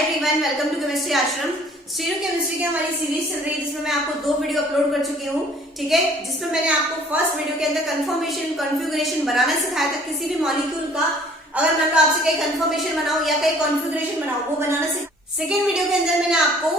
Everyone, welcome to chemistry आश्रम। Stereo chemistry की हमारी सीरीज चल रही है जिसमें मैं आपको 2 वीडियो अपलोड कर चुकी हूँ। ठीक है, जिसमें मैंने आपको फर्स्ट वीडियो के अंदर कंफर्मेशन कॉन्फ़िगरेशन बनाना सिखाया था। किसी भी मॉलिक्यूल का अगर मान लो आपसे कहीं कंफर्मेशन बनाओ या कहीं कॉन्फ़िगरेशन बनाओ, वो बनाना सेकेंड वीडियो के अंदर मैंने आपको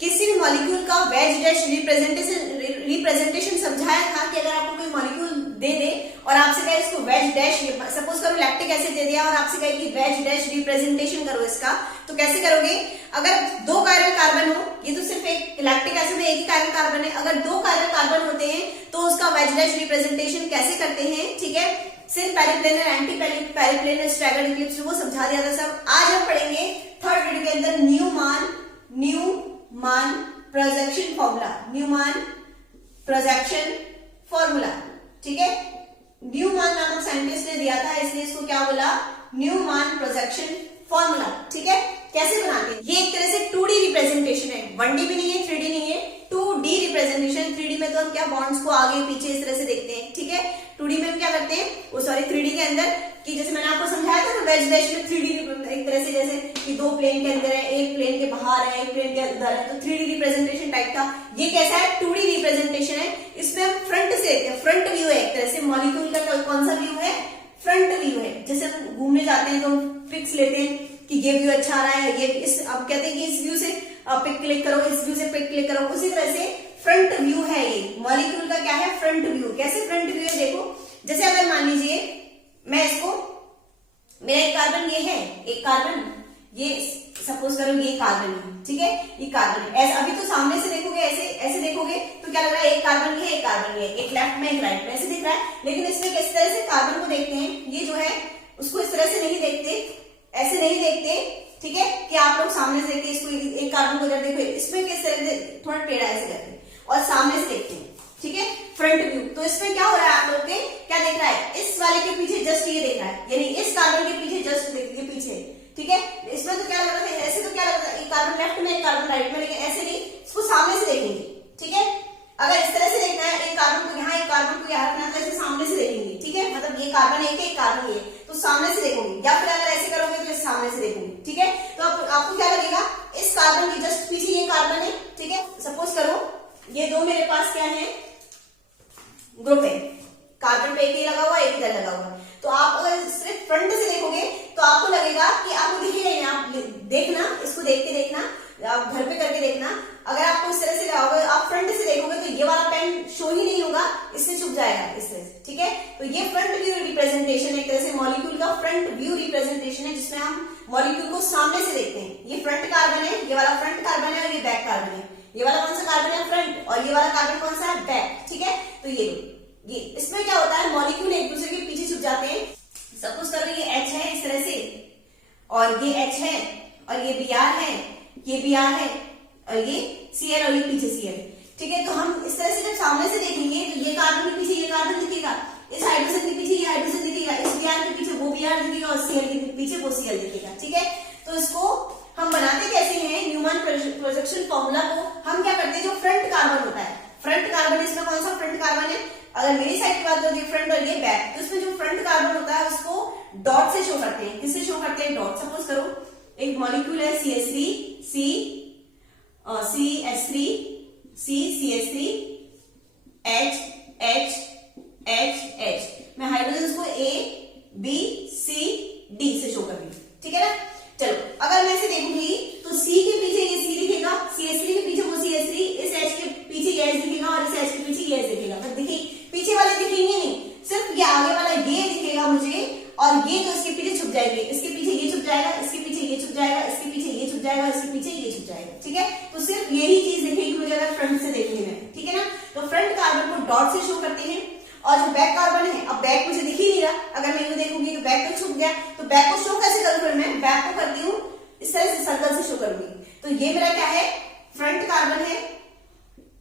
किसी भी मॉलिक्यूल का वेज डैश रिप्रेजेंटेशन समझाया था कि अगर आपको कोई मॉलिक्यूल दे दे और आपसे कहे इसको वेज डैश, सपोज करो लैक्टिक एसिड दे दिया और आपसे कहे कि वेज डैश रिप्रेजेंटेशन करो इसका, तो कैसे करोगे? अगर 2 कायरल कार्बन हो, ये तो सिर्फ एक लैक्टिक एसिड में एक ही कायरल कार्बन है, अगर 2 कायरल कार्बन होते हैं तो उसका वेज डैश रिप्रेजेंटेशन कैसे करते हैं। ठीक है, सिर्फ पेरिप्लेनर एंटी पेरिप्लेनर स्टैगर्ड इक्लिप्स वो समझा दिया था सब। आज हम पढ़ेंगे थर्ड वीडियो के अंदर Newman projection formula, Newman projection formula. ठीक है, न्यूमान नामक साइंटिस्ट ने दिया था, इसलिए इसको क्या बोला? Newman projection formula. ठीक है, कैसे बनाते हैं? ये एक तरह से 2D रिप्रेजेंटेशन है, 1D भी नहीं है, 3D नहीं है, 2D रिप्रेजेंटेशन। 3D में तो हम क्या बॉन्ड्स को आगे पीछे इस तरह से देखते हैं। ठीक है, 2D में हम क्या करते हैं, वो सॉरी 3D के अंदर कि जैसे मैंने आपको समझाया था ना वेज डैश में 3D एक तरह से, जैसे कि 2 प्लेन के अंदर है, एक प्लेन के बाहर है, एक प्लेन के अंदर है, तो 3D रिप्रेजेंटेशन टाइप का। ये कैसा है? 2D रिप्रेजेंटेशन है। इसमें हम फ्रंट से देखते हैं, फ्रंट व्यू है एक तरह से मॉलिक्यूल का। कौन सा व्यू है? फ्रंट व्यू है। जैसे हम घूमने जाते हैं तो पिक्स लेते हैं कि ये व्यू अच्छा आ रहा है, ये इस अब कहते हैं कि इस व्यू से पिक क्लिक करो, इस व्यू से पिक क्लिक करो। उसी तरह से फ्रंट व्यू है ये मॉलिक्यूल का। क्या है? Front view. कैसे फ्रंट व्यू है? देखो, जैसे अगर मान लीजिए मैं इसको, मेरा एक कार्बन ये है, एक कार्बन ये सपोज करो ये कार्बन है। ठीक है, ये कार्बन है। अभी तो सामने से देखोगे, ऐसे देखोगे तो क्या लग रहा है? एक कार्बन ये है, एक कार्बन ये है, एक लेफ्ट में एक राइट में, ऐसे दिख रहा है। लेकिन इसमें किस तरह से कार्बन को देखते हैं, ये जो है उसको इस तरह से नहीं देखते, ऐसे नहीं देखते। ठीक है, कि आप लोग सामने से देखते इसको, एक कार्बन को देखो, इसमें किस तरह से थोड़ा टेढ़ा ऐसे करते हैं और सामने से देखते हैं। ठीक है, फ्रंट व्यू। तो इसमें क्या हो रहा है? आप लोग के क्या देख रहा है? इस वाले के पीछे जस्ट ये देख रहा है, यानी इस कार्बन के पीछे जस्ट ये पीछे। ठीक है, इसमें तो क्या लग रहा था, ऐसे तो क्या लग रहा था, एक कार्बन लेफ्ट में एक कार्बन राइट में, लेकिन ऐसे नहीं, इसको सामने से देखेंगे। ठीक है, अगर इस तरह से देखना है, एक कार्बन को यहाँ, एक कार्बन को यहाँ रखना, तो ऐसे सामने से देखेंगे। ठीक है, मतलब ये कार्बन एक कार्बन ये, तो सामने से देखोगे, या फिर अगर ऐसे करोगे तो इस सामने से देखोगे। ठीक है, तो आपको क्या लगेगा? इस कार्बन के जस्ट पीछे ये कार्बन है। ठीक है, सपोज करो ये 2 मेरे पास क्या है? ग्रुप है, कार्बन पे एक ही लगा हुआ, एक इधर लगा हुआ। तो आप अगर सिर्फ फ्रंट से देखोगे तो आपको लगेगा कि आपको दिखेगा, आप देखना, इसको देख के देखना, आप घर पे करके देखना। अगर आपको इस तरह से लगाओगे, आप फ्रंट से देखोगे तो ये वाला पेन शो ही नहीं होगा, इससे छुप जाएगा इस तरह से। ठीक है, तो ये फ्रंट व्यू रिप्रेजेंटेशन एक तरह से मॉलिक्यूल का फ्रंट व्यू रिप्रेजेंटेशन है, जिसमें हम मॉलिक्यूल को सामने से देखते हैं। ये फ्रंट कार्बन है, ये वाला फ्रंट कार्बन है, और ये बैक कार्बन है। ये वाला कौन सा कार्बन है? फ्रंट। और ये वाला कार्बन कौन सा है? बैक। ठीक है, तो ये इसमें क्या होता है? मॉलिक्यूल एक दूसरे के पीछे छुप जाते हैं। सपोज करो ये H है इस तरह से, और ये H है, और ये Br है, ये Br है, और ये Cl, और ये पीछे Cl। ठीक है, तो हम इस तरह से जब सामने से देखेंगे तो ये कार्बन के पीछे ये कार्बन दिखेगा, इस हाइड्रोजन के पीछे ये हाइड्रोजन दिखेगा, इस Br के पीछे वो Br दिखेगा, और Cl के पीछे वो Cl दिखेगा। ठीक है, तो इसको हम बनाते कैसे हैं? न्यूमैन प्रोजेक्शन फॉर्मूला को हम क्या करते हैं? जो फ्रंट कार्बन होता है, फ्रंट कार्बन, इसमें कौन सा फ्रंट कार्बन है? अगर मेरी साइड की बात करो, ये फ्रंट और ये बैक, तो इसमें जो फ्रंट कार्बन होता है उसको डॉट से शो करते हैं। किससे शो करते हैं? डॉट। सपोज करो एक मॉलिक्यूल है CH3, CH3, CH3, H, H, H, H। मैं हाइड्रोजन को A, B, C, D से शो कर रही हूँ। ठीक है ना? चलो, अगर मैं इसे देखूंगी तो C के पीछे ये C दिखेगा, CH3 के पीछे वो CH3, इस H के पीछे ये H दिखेगा, और इस H के पीछे ये H दिखेगा। पर देखिए पीछे वाले दिखेंगे नहीं, सिर्फ ये आगे वाला ये दिखेगा मुझे, और ये तो इसके पीछे छुप जाएंगे, इसके पीछे ये छुप जाएगा, इसके पीछे ये छुप जाएगा, इसके पीछे ये छुप जाएगा, इसके पीछे ये छुप जाएगा। ठीक है, तो सिर्फ यही चीज दिखेगी मुझे अगर फ्रंट से देखने में। ठीक है ना? तो फ्रंट कार्बन को डॉट से शो करते हैं। और जो बैक कार्बन है, अब बैक मुझे दिख ही नहीं रहा, अगर मैं देखूंगी तो बैक तो छुप गया, तो बैक को शो कैसे करूं? फिर मैं बैक को करती हूँ इस तरह से, सर्कल से शो करूंगी। तो ये मेरा क्या है? फ्रंट कार्बन है,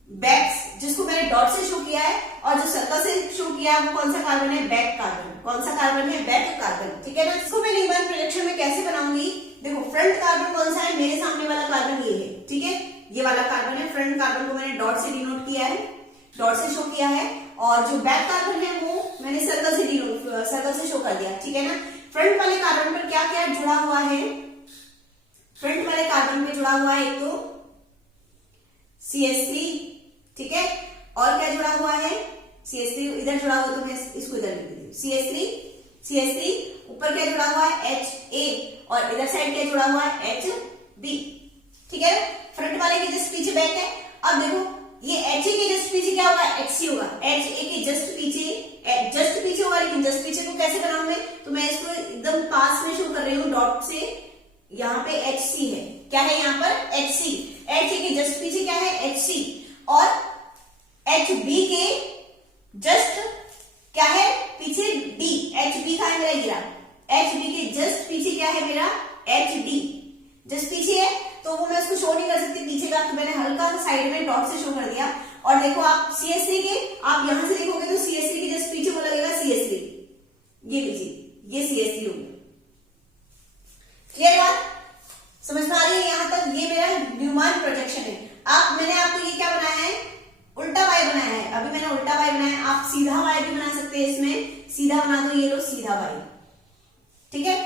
बैक जिसको मैंने डॉट से शो किया है, और जो सर्कल से शो किया है वो कौन सा कार्बन है? Back carbon. कौन सा कार्बन है? Back carbon. ठीक है ना? इसको मैं न्यूमैन प्रोजेक्शन में कैसे बनाऊंगी? देखो, फ्रंट कार्बन कौन सा है? मेरे सामने वाला कार्बन ये है। ठीक है, ये वाला कार्बन है। फ्रंट कार्बन को मैंने डॉट से डिनोट किया है, डॉट से शो किया है, और जो बैक कार्बन है वो मैंने सर्कल से शो कर दिया। ठीक है ना? फ्रंट वाले कार्बन पर क्या क्या जुड़ा हुआ है? फ्रंट वाले कार्बन कार्बन पे जुड़ा हुआ है एक तो CH3, ठीक है, और क्या जुड़ा हुआ है, CH3 इधर जुड़ा हुआ, तो मैं इसको इधर लिख देती हूँ, CH3 ऊपर क्या जुड़ा हुआ है HA, और इधर साइड क्या जुड़ा हुआ है HB, ठीक है। फ्रंट वाले के जस्ट पीछे बैक है। अब देखो ये HA के जस्ट पीछे क्या होगा, HC होगा, HA के जस्ट पीछे होगा, लेकिन जस्ट पीछे को कैसे बनाऊं मैं, तो मैं इसको एकदम पास में शो कर रही हूँ डॉट से, यहाँ पे HC है, क्या है यहाँ पर HC, HA के जस्ट पीछे क्या है HC, और HB के जस्ट क्या है पीछे D, HB का है मेरा गिरा, HB के जस्ट पीछे क्या है मेरा HD, जस्ट पीछे है, तो वो मैं उसको शो नहीं कर सकती पीछे का, तो मैंने हल्का सा साइड में डॉट से शो कर दिया। और देखो आप CH3 के, आप यहां से देखोगे तो CH3 के जस्ट पीछे वो लगेगा CH3, ये लीजिए, ये CH3 हो गया। क्लियर बात, समझ में आ रही है यहां तक, ये मेरा न्यूमैन प्रोजेक्शन है। आप मैंने आपको ये क्या बनाया है, उल्टा वाई बनाया है, अभी मैंने उल्टा वाई बनाया है, आप सीधा वाई भी बना सकते हैं, इसमें सीधा बना दो, ये लो सीधा वाई, ठीक है।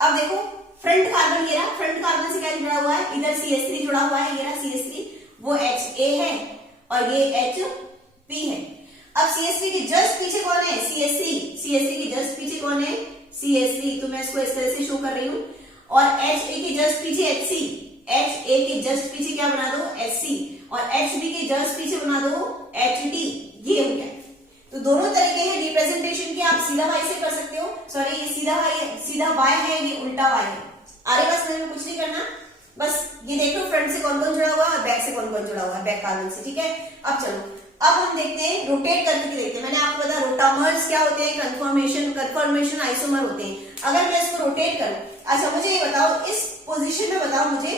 अब देखो फ्रंट कार्बन, ये रहा फ्रंट कार्बन से क्या जुड़ा हुआ है, इधर CH3 जुड़ा हुआ है, ये रहा CH3, वो HA है और ये HP है। अब CH3 के जस्ट पीछे कौन है, CH3 के जस्ट पीछे कौन है, CH3, तो मैं इसको इस तरह से शो कर रही हूँ। और HA के जस्ट पीछे HC, HA के जस्ट पीछे क्या बना दो HC, और HB के जस्ट पीछे बना दो HD, ये हो गया। तो दोनों तरीके हैं रिप्रेजेंटेशन के, आप सीधा वाई से कर सकते हो, सॉरी ये सीधा वाई है, ये उल्टा वाई है। आगे बस में कुछ नहीं करना, बस ये देख लो फ्रंट से कौन कौन जुड़ा हुआ है और बैक से कौन कौन जुड़ा हुआ है, बैक कार्बन से, ठीक है। अब चलो अब हम देखते हैं, रोटेट करके देखते हैं। मैंने आपको बताया रोटामर्स क्या होते हैं, कन्फर्मेशन आइसोमर होते हैं। अगर मैं इसको रोटेट करूं, अच्छा मुझे ये बताओ, इस पोजीशन में बताओ मुझे,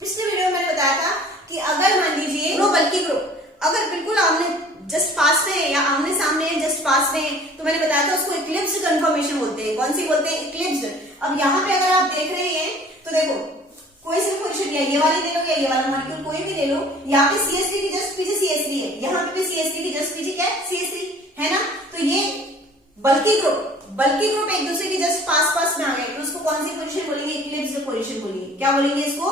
पिछले वीडियो में मैंने बताया था कि अगर मान लीजिए बल्कि ग्रुप अगर बिल्कुल आमने जस्ट पास में है या आमने सामने है, जस्ट पास में है, तो मैंने बताया था उसको इक्लिप्स्ड कन्फर्मेशन बोलते हैं। कौन सी बोलते हैं, इक्लिप्स्ड। अब यहाँ पे अगर आप देख रहे हैं तो देखो कोई सी पोजीशन, या ये वाली ले लो या ये वाला मॉलिक्यूल कोई भी ले लो, यहाँ पे CH3 के जस्ट पीछे CH3 है, यहाँ पे CH3 के जस्ट पीछे क्या है CH3 है ना, तो ये बल्कि ग्रुप एक दूसरे के जस्ट पास में आ गए, तो उसको कौन सी पोजीशन बोलेंगे, इक्लिप्स्ड पोजीशन बोलेंगे। क्या बोलेंगे इसको,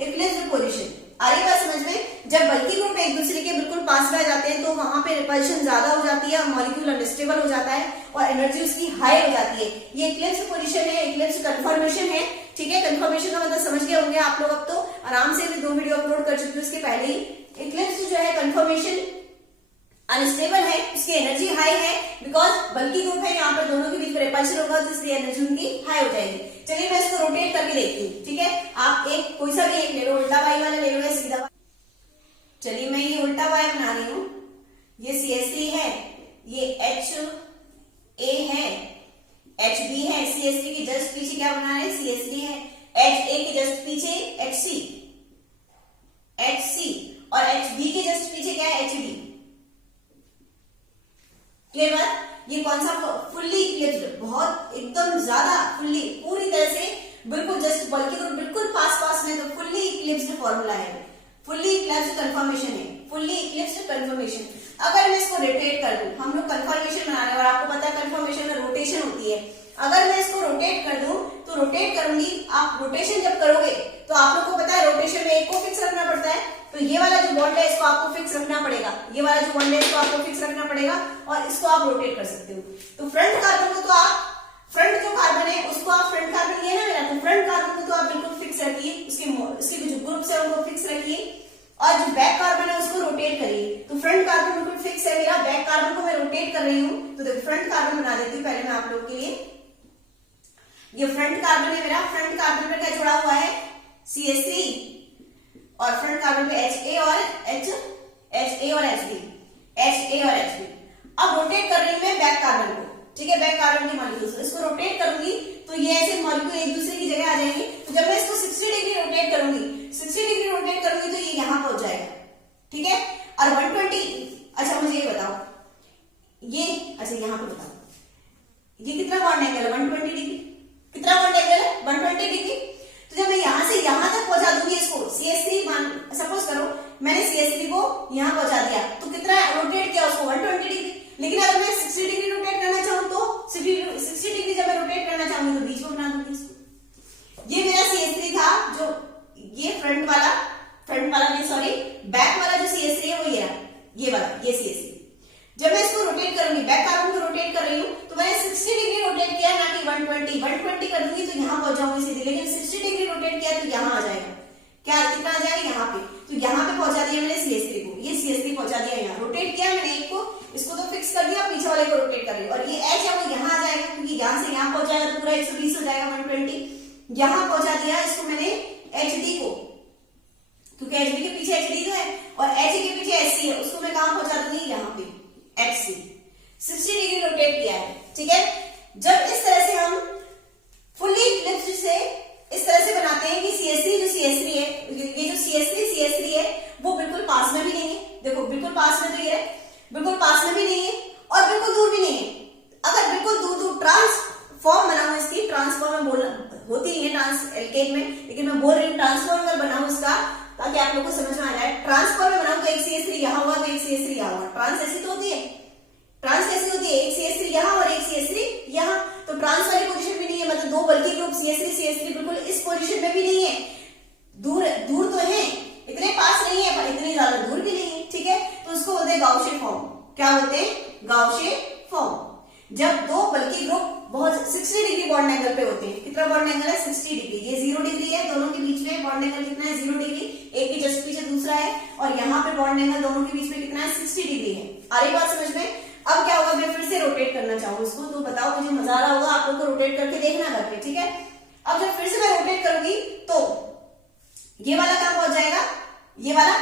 इक्लिप्स्ड पोजीशन। आ रही बात समझ में, जब बल्कि ग्रुप एक दूसरे के बिल्कुल पास में आ जाते हैं तो वहां पे रिपल्शन ज्यादा हो जाती है, मॉलिक्यूल अनस्टेबल हो जाता है और एनर्जी उसकी हाई हो जाती है। ये इक्लिप्स्ड पोजीशन है, इक्लिप्स्ड कन्फर्मेशन है, ठीक है। कन्फर्मेशन का मतलब समझ गए होंगे आप लोग, अब तो आराम से भी 2 वीडियो अपलोड कर चुकी हूँ इसके पहले ही। इक्लिप्स्ड जो है कन्फर्मेशन अनस्टेबल है, इसकी एनर्जी हाई है, बिकॉज बल्कि ग्रुप है, यहाँ पर दोनों के बीच में रिपल्शन होगा तो इसलिए एनर्जी उनकी हाई हो जाएगी। चलिए मैं इसको रोटेट करके देखती हूँ, ठीक है। आप एक कोई सा भी एक ले लो, उल्टा वाई वाला ले लो या सीधा वाई। चलिए मैं ये उल्टा वाई बना रही हूँ, ये CH3 है, ये HA है, HB है, CH3 के जस्ट पीछे क्या बना रहे हैं CH3 है, HA के जस्ट पीछे HC और HB के जस्ट पीछे क्या है HB। क्लियर बात, ये कौन सा फुल्ली इक्लिप्स्ड, बहुत एकदम ज्यादा फुल्ली पूरी तरह से बिल्कुल जस्ट बल्कि ग्रुप बिल्कुल पास में, तो फुल्ली इक्लिप्स्ड फॉर्मूला है, फुल्ली इक्लिप्स्ड कंफर्मेशन है, फुल्ली इक्लिप्स्ड कंफर्मेशन। अगर मैं इसको रोटेट कर दूं, हम लोग कंफर्मेशन बना रहे हैं और आपको पता है कंफर्मेशन में रोटेशन होती है। अगर मैं इसको रोटेट कर दूं तो रोटेट करूंगी, आप रोटेशन जब करोगे तो आप लोग को पता है रोटेशन में एक को फिक्स रखना पड़ता है, तो ये वाला जो बॉन्ड है इसको आपको फिक्स रखना पड़ेगा, ये वाला जो बॉन्ड है इसको आपको फिक्स रखना पड़ेगा और इसको आप रोटेट कर सकते हो। तो फ्रंट कार्बन को तो आप, फ्रंट जो कार्बन है उसको आप, फ्रंट कार्बन ये ना मेरा, तो फ्रंट कार्बन को तो आप बिल्कुल फिक्स रखिए, उसके जो ग्रुप्स है उनको फिक्स रखिए, और जो बैक कार्बन है उसको रोटेट करिए। तो फ्रंट कार्बन बिल्कुल फिक्स है मेरा, बैक कार्बन को मैं रोटेट कर रही हूँ, तो देखो फ्रंट कार्बन बना देती हूँ पहले मैं आप लोग के लिए। ये फ्रंट कार्बन है मेरा, फ्रंट कार्बन पर क्या जुड़ा हुआ है CH3 और फ्रंट कार्बन पे HA और HB। अब रोटेट कर रही हूं मैं बैक कार्बन को, ठीक है, बैक कार्बन के मॉलिक्यूल्स को इसको रोटेट करूंगी तो ये ऐसे मॉलिक्यूल एक दूसरे की जगह आ जाएंगे। तो जब मैं इसको 60 डिग्री रोटेट करूंगी तो ये यहां पहुंच जाएगा, ठीक है। और 120, अच्छा मुझे ये बताओ, ये अच्छा यहां पे बताओ ये कितना बॉन्ड एंगल है, 120 डिग्री, कितना बॉन्ड एंगल है 120 डिग्री। तो जब मैं यहां से यहां तक पहुंचा दूंगी इसको, CH3 सपोज करो मैंने CH3 को यहां पहुंचा दिया, तो कितना रोटेट किया उसको 120 डिग्री। लेकिन अगर मैं 60 डिग्री रोटेट करना चाहूँ तो 60 डिग्री जब मैं रोटेट करना चाहूंगी तो बीच में बना दूंगी इसको। ये मेरा CH3 था जो किया तो यहाँ आ जाएगा, क्या कितना आ जाएगा यहाँ पे, तो यहाँ पे पहुंचा दिया मैंने CH3 को, ये CH3 पहुंचा दिया यहाँ, रोटेट किया मैंने एक को, इसको तो फिक्स कर दिया, पीछे वाले को रोटेट कर लिया, और ये H है वो यहाँ आ जाएगा क्योंकि यहाँ से यहाँ पहुंचाएगा तो पूरा 120 हो जाएगा 120, यहाँ पहुंचा दिया इसको मैंने HD को, क्योंकि HD के पीछे HD तो है और H के पीछे SC है, उसको मैं कहां पहुंचा दूंगी यहाँ पे HC, 60 डिग्री रोटेट किया है, ठीक है। जब इस तरह से हम फुल्ली इक्लिप्स्ड से इस तरह से बनाते हैं कि CH3 जो CH3 है, ये जो CH3 है वो बिल्कुल पास में भी नहीं है, देखो बिल्कुल पास में तो ये है, बिल्कुल पास में भी नहीं है और बिल्कुल दूर भी नहीं है। अगर बिल्कुल दूर ट्रांसफॉर्म बनाऊं इसकी, ट्रांसफॉर्म में बोलना होती नहीं है ट्रांस एल्केन में, लेकिन मैं बोल रही हूँ ट्रांसफॉर्म अगर बनाऊं इसका ताकि आप लोगों को समझ में आ जाए, ट्रांसफॉर्म में बनाऊं तो एक CH3 यहाँ हुआ तो एक CH3 यहाँ हुआ, ट्रांस ऐसी तो होती है, ट्रांस कैसी होती है, एक CH3 यहाँ और एक CH3 यहाँ, तो ट्रांस वाली पोजीशन भी नहीं है, मतलब दो बल्कि ग्रुप CH3 बिल्कुल इस पोजीशन में भी नहीं है, दूर तो है, इतने पास नहीं है पर इतने ज्यादा दूर भी नहीं है, ठीक है। तो उसको बोलते हैं गाउशियन फॉर्म, क्या बोलते हैं, गाउशियन फॉर्म। जब दो बल्कि ग्रुप बहुत 60 डिग्री बॉन्ड एंगल पे होते हैं, कितना बॉन्ड एंगल है 60 डिग्री, ये 0 डिग्री है, दोनों के बीच में बॉन्ड एंगल कितना है 0 डिग्री, एक के जस्ट पीछे दूसरा है, और यहाँ पे बॉन्ड एंगल दोनों के बीच में कितना है 60 डिग्री है। आ रही बात समझ में। अब क्या होगा, मैं फिर से रोटेट करना चाहूँ इसको, तो बताओ मुझे मजा आ रहा होगा, आप लोग को रोटेट करके देखना घर पे, ठीक है। अब जब फिर से मैं रोटेट करूंगी तो ये वाला कहां पहुंच जाएगा, ये वाला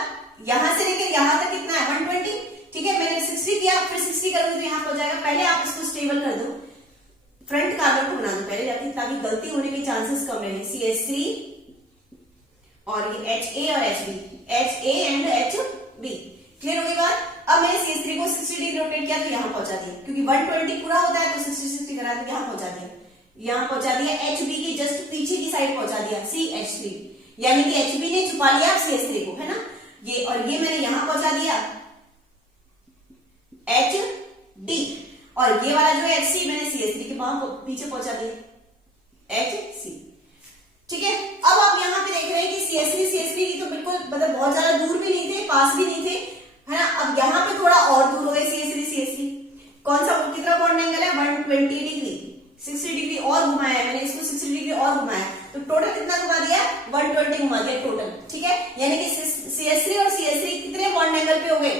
यहां से लेकर यहां तक कितना है 120, ठीक है। मैंने 60 किया, फिर 60 करूंगी तो यहां पहुंच जाएगा। पहले आप इसको स्टेबल कर दो, फ्रंट कार्बन को बना दो पहले जाके, ताकि गलती होने के चांसेस कम रहे। CH3 और ये HA और HB, HA and HB, clear होगी बात। अब मैंने CH3 को 60 डिग्री रोटेट किया तो यहां पहुंचा दिया, क्योंकि 120 पूरा होता है तो 60 करा तो यहां पहुंचा दिया, यहां पहुंचा दिया। HB की जस्ट पीछे की साइड पहुंचा दिया CH3, यानी कि HB ने छुपा लिया CH3 को, है ना, ये, और ये मैंने यहां पहुंचा दिया HD, और ये वाला जो है HC मैंने CH3 के पीछे पहुंचा दिया HC, ठीक है। अब आप यहाँ पे देख रहे हैं कि CH3 तो बिल्कुल मतलब बहुत ज्यादा दूर भी नहीं थे, पास भी नहीं थे, है ना। अब यहाँ पे थोड़ा और दूर हो गए CH3, कौन सा कितना बॉन्ड एंगल है 120 डिग्री, 60 डिग्री और घुमाया है मैंने इसको, 60 डिग्री और घुमाया, तो टोटल कितना घुमा दिया 120 घुमा दिया टोटल, ठीक है। यानी कि CH3 और CH3 कितने बॉन्ड एंगल पे हो गए,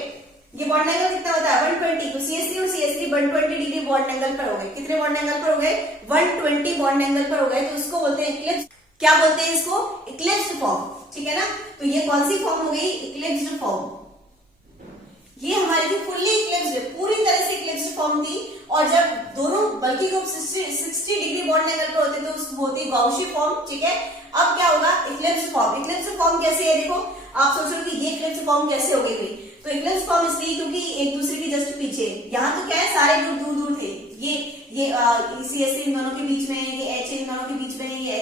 ये बॉन्ड एंगल कितना होता है 120, तो CH3 और CH3 120 डिग्री बॉन्ड एंगल पर हो गए, कितने बॉन्ड एंगल पर हो गए 120 बॉन्ड एंगल पर हो गए, तो इसको बोलते हैं इक्लिप्स, क्या बोलते हैं इसको, इक्लिप्स्ड फॉर्म, ठीक है ना। तो ये कौन सी फॉर्म हो गई, इक्लिप्स्ड फॉर्म। ये हमारी जो फुल्ली इक्लिप्स्ड, पूरी तरह से इक्लिप्स्ड फॉर्म थी, और जब दोनों बल्कि ग्रुप 60 डिग्री बॉन्ड एंगल पर होते तो उसको होती है गाउशियन फॉर्म, ठीक है। अब क्या होगा, इक्लिप्स्ड फॉर्म। इक्लिप्स्ड फॉर्म कैसे है, देखो आप सोच रहे हो कि ये इक्लिप्स्ड फॉर्म कैसे हो गई, तो इक्लिप्स्ड फॉर्म इसलिए क्योंकि एक दूसरे की जस्ट पीछे, यहाँ तो क्या है सारे ग्रुप दूर दूर थे, ये CH3 इन दोनों के बीच में, ये H इन दोनों के बीच में, ये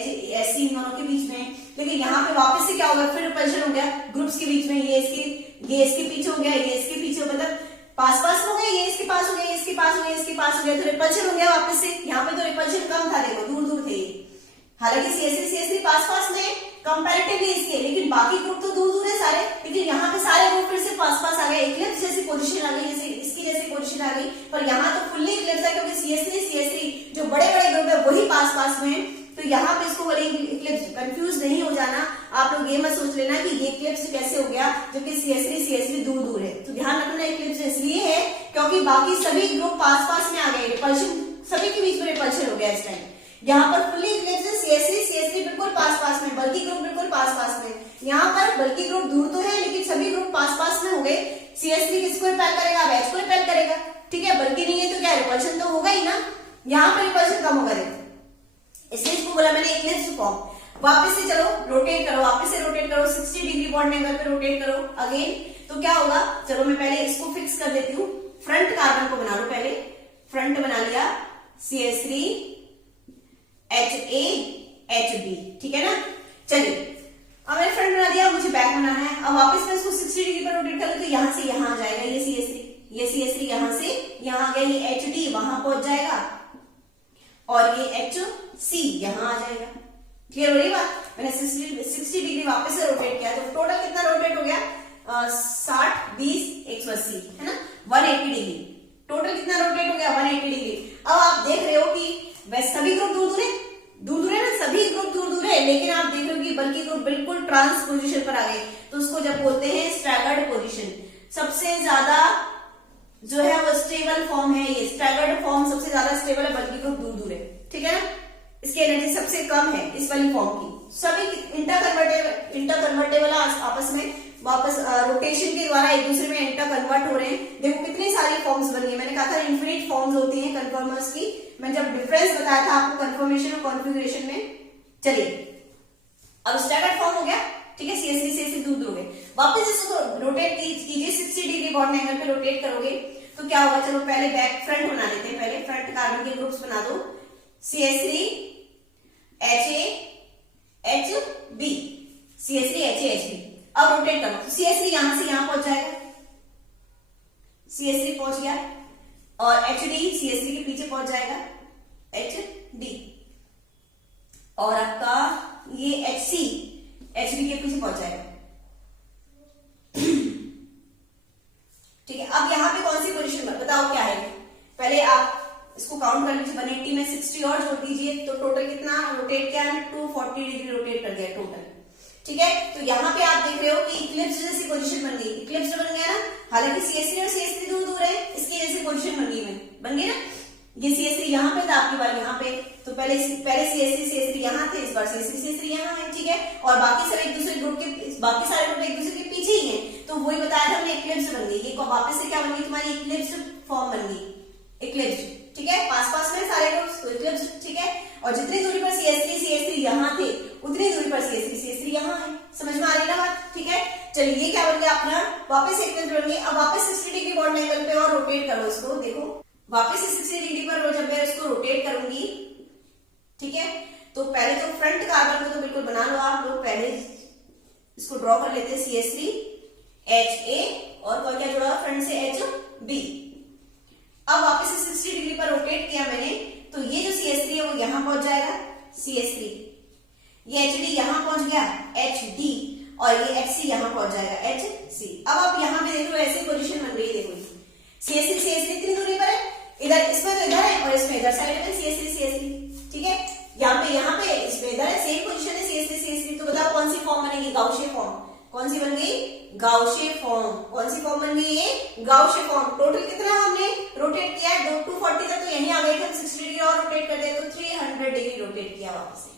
SC इन दोनों के बीच में, लेकिन यहाँ पे वापस से क्या होगा, फिर रिपल्शन हो गया ग्रुप्स के बीच में, ये इसके पीछे हो गया, ये इसके पीछे, मतलब पास हो गया, ये इसके पास हो गया, इसके पास हो गया, इसके पास हो गया, तो रिपल्शन हो गया वापस से। यहाँ पे तो रिपल्शन कम था, देखो दूर थे, हालांकि CH3 पास में कंपैरेटिवली इसके, लेकिन बाकी ग्रुप तो दूर है सारे, लेकिन यहाँ पे सारे ग्रुप फिर से पास आ गए, इक्लिप्स जैसी पोजीशन आ गई, जैसे इसकी जैसी पोजीशन आ गई, पर यहाँ तो फुल्ली इक्लिप्स है क्योंकि CH3 जो बड़े ग्रुप है वही पास में है, तो यहाँ पे इसको बोलेंगे इक्लिप्स। कंफ्यूज नहीं हो जाना, आप लोग ये मत सोच लेना कि ये इक्लिप्स कैसे हो गया जबकि CH3 दूर है, तो ध्यान रखना इक्लिप्स इसलिए है क्योंकि बाकी सभी ग्रुप पास में आ गए, रिपल्शन सभी के बीच में रिपल्शन हो गया इस टाइम। यहाँ पर फुल्ली इक्लिप्स CH3 बिल्कुल पास में, बल्कि ग्रुप बिल्कुल पास में, यहाँ पर बल्कि ग्रुप दूर तो है लेकिन सभी ग्रुप पास में हो गए। CH3 किसको रिपेल करेगा, अब H को रिपेल करेगा, ठीक है। बल्कि नहीं है तो क्या रिपल्शन तो होगा ही ना, यहाँ पर रिपल्शन कम होगा, इसलिए इसको बोला मैंने इक्लिप्स्ड फॉर्म। वापस से चलो रोटेट करो, वापस से रोटेट करो, 60 डिग्री बॉन्ड एंगल पे रोटेट करो अगेन, तो क्या होगा, चलो मैं पहले इसको फिक्स कर देती हूँ, फ्रंट कार्बन को बना लो, पहले फ्रंट बना लिया CH3 HA HB, ठीक है ना। चलिए अब मैंने फ्रंट बना दिया, मुझे बैक बनाना है। अब वापस मैं इसको 60 डिग्री पर रोटेट कर, तो यहां से यहां आ जाएगा ये CH3 यहां से यहां आ गया, ये HD वहां पहुंच जाएगा और ये HC यहां आ जाएगा। क्लियर हो रही बात। मैंने 60 डिग्री वापस से रोटेट किया, तो टोटल कितना रोटेट हो गया 60 20 180, है ना, 180 डिग्री टोटल कितना रोटेट हो गया 180 डिग्री। अब आप देख रहे हो कि वैसे सभी ग्रुप दूर दूर है ना, सभी ग्रुप दूर दूर है, लेकिन आप देख रहे हो कि बल्कि ग्रुप बिल्कुल ट्रांस पोजीशन पर आ गए तो उसको जब बोलते हैं स्टैगर्ड पोजीशन। सबसे ज्यादा जो है वो स्टेबल फॉर्म है, ये स्टैगर्ड फॉर्म सबसे ज्यादा स्टेबल है, बल्कि ग्रुप दूर दूर है, ठीक है ना। इसकी एनर्जी सबसे कम है इस वाली फॉर्म की। सभी इंटरकन्वर्टेबल आपस में वापस रोटेशन के द्वारा एक दूसरे में इंटर कन्वर्ट हो रहे हैं। देखो कितनी सारी फॉर्म्स बनी है, मैंने कहा था इन्फिनिट फॉर्म्स होती हैं कन्फर्मर्स की। मैंने जब डिफरेंस बताया था आपको कन्फर्मेशन और कॉन्फ़िगरेशन में। चलिए अब स्टैगर्ड फॉर्म हो गया, ठीक है, CH3 दूर दूर हो गए। वापस इसको रोटेट कीजिए 60 डिग्री बॉन्ड एंगल पे रोटेट करोगे तो क्या होगा, चलो पहले बैक फ्रंट बना लेते हैं। पहले फ्रंट कार्बन के ग्रुप्स बना दो, CH3 HA HB, CH3 HA HB। अब रोटेट करो तो CH3 यहां से यहां पहुंच जाएगा, CH3 पहुंच गया, और HD CH3 के पीछे पहुंच जाएगा, HD, और आपका ये HC HB के पीछे पहुंच जाएगा, ठीक है। अब यहां पे कौन सी पोजीशन बताओ क्या है, पहले आप इसको काउंट कर लीजिए। 180 में 60 और जोड़ दीजिए तो टोटल कितना रोटेट किया है, 240 डिग्री रोटेट कर दिया टोटल, ठीक है। तो यहाँ पे आप देख रहे हो कि इक्लिप्स जैसी पोजीशन बन गई, इक्लिप्स बन गया ना, हालांकि CH3 और CH3 दूर दूर है, इसकी जैसी पोजीशन बन गई ना। ये CH3 यहाँ पे था, आपकी बार यहाँ पे, तो पहले CH3 यहाँ थे, इस बार CH3 यहाँ है, ठीक है। और बाकी सब एक दूसरे ग्रुप के, बाकी सारे ग्रुप एक दूसरे के पीछे ही है, तो वही बताया था हमने, इक्लिप्स बन गई। ये वापस से क्या बन गई तुम्हारी, इक्लिप्स फॉर्म बन गई, इक्लिप्स, ठीक है। पास में सारे ग्रुप्स तो इक्लिप्स, ठीक है। और जितनी दूरी पर CH3 यहाँ थे उतनी दूरी पर CH3 यहाँ है, समझ में आ रही ना बात, ठीक है। चलिए ये क्या बन गया अपना, वापस इक्लिप्स बन गई। अब वापस 60 डिग्री बॉन्ड एंगल पे और रोटेट करो इसको, देखो वापस 60 डिग्री पर जब मैं इसको रोटेट करूंगी, ठीक है, तो पहले तो फ्रंट कार्बन को तो बिल्कुल बना लो आप लोग, पहले इसको ड्रॉ कर लेते हैं, CH3 HA और कोई क्या जुड़ा हुआ फ्रंट से HB। अब वापस से 60 डिग्री पर रोटेट किया मैंने, तो ये जो CH3 है वो यहां पहुंच जाएगा, CH3, ये HD यहां पहुंच गया, HD, और ये HC यहां पहुंच जाएगा, HC। अब आप यहां पे देख लो ऐसी पोजीशन बन रही है, देखो CH3 इतनी दूरी पर है, इधर इसमें तो इधर है और इसमें इधर साइड में CH3, ठीक है। यहाँ पे इसमें इधर है, सेम पोजीशन है CH3। तो बताओ कौन सी फॉर्म बनेगी, गाउशियन फॉर्म। कौन सी बन गई, गाउशियन फॉर्म। कौन सी फॉर्म बन गई, ये गाउशियन फॉर्म। टोटल कितना हमने रोटेट किया है, 240 तक तो यहीं आ गए थे, 60 डिग्री और रोटेट कर दिया तो 300 डिग्री रोटेट किया वापस से,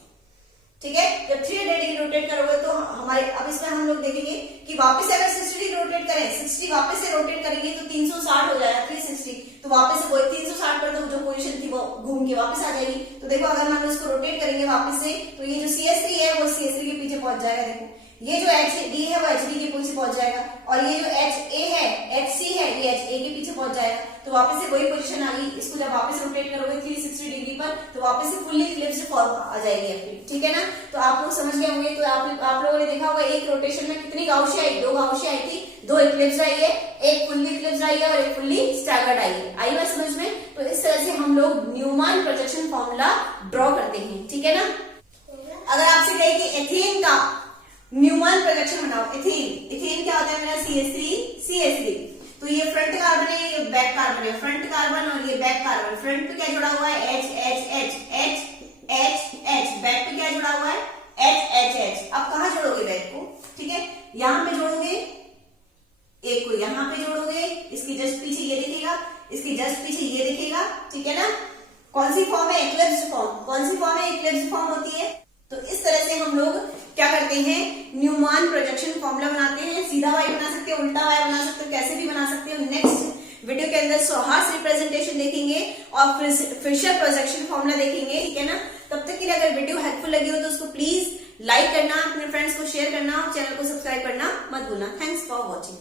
ठीक है। जब 300 डिग्री रोटेट करोगे तो हमारे, अब इसमें हम लोग देखेंगे कि वापस अगर 60 डिग्री रोटेट करें, 60 वापस से रोटेट करेंगे तो 360 हो जाएगा, 360, तो वापस से 360 पर तो जो पोजीशन थी वो घूम के वापस आ जाएगी। तो देखो अगर हम इसको रोटेट करेंगे वापस से, तो ये जो CH3 है वो CH3 के पीछे पहुंच जाएगा, देखो ये जो HD है वो HD के पीछे पहुंच जाएगा, और ये जो HA है HC है ये HA के पीछे पहुंच जाएगा। तो वापस से वही पोजीशन आ गई। इसको जब वापस रोटेट करोगे 360 डिग्री पर तो वापस से फुल्ली इक्लिप्स फॉर्म आ जाएगी आपकी, ठीक है ना। तो आप लोग समझ गए होंगे। तो आप लोगों ने देखा होगा एक रोटेशन में कितनी गाउशिया आई, 2 गाउशिया आई थी, 2 इक्लिप्स आई है, एक फुल्ली इक्लिप्स आई है और एक फुल्ली स्टैगर्ड आई है। आई बात समझ में। तो इस तरह से हम लोग न्यूमैन प्रोजेक्शन फॉर्मूला ड्रॉ करते हैं, ठीक है ना। अगर आपसे कहे कि एथेन का न्यूमैन प्रोजेक्शन बनाओ, एथेन क्या होता है मेरा, CH3 तो ये फ्रंट कार्बन है, ये बैक कार्बन है, फ्रंट कार्बन और ये बैक कार्बन। फ्रंट पे क्या जुड़ा हुआ है, H, बैक पे क्या जुड़ा हुआ है, H। अब कहां जोड़ोगे बैक को, ठीक है, यहां पे जोड़ोगे, एक को यहां पे जोड़ोगे, इसके जस्ट पीछे ये दिखेगा, इसके जस्ट पीछे ये दिखेगा, ठीक है ना। कौन सी फॉर्म है, इक्लिप्स फॉर्म। कौन सी फॉर्म है, इक्लिप्स फॉर्म होती है। तो इस तरह से हम लोग क्या करते हैं, न्यूमैन प्रोजेक्शन फॉर्मूला बनाते हैं। सीधा वाई बना सकते हो, उल्टा वाई बना सकते हो, कैसे भी बना सकते हो। नेक्स्ट वीडियो के अंदर सौहार्स रिप्रेजेंटेशन देखेंगे और फिशर प्रोजेक्शन फॉर्मूला देखेंगे, ठीक है ना। तब तक के लिए अगर वीडियो हेल्पफुल लगी हो तो उसको प्लीज लाइक करना, अपने फ्रेंड्स को शेयर करना और चैनल को सब्सक्राइब करना मत भूलना। Thanks for watching.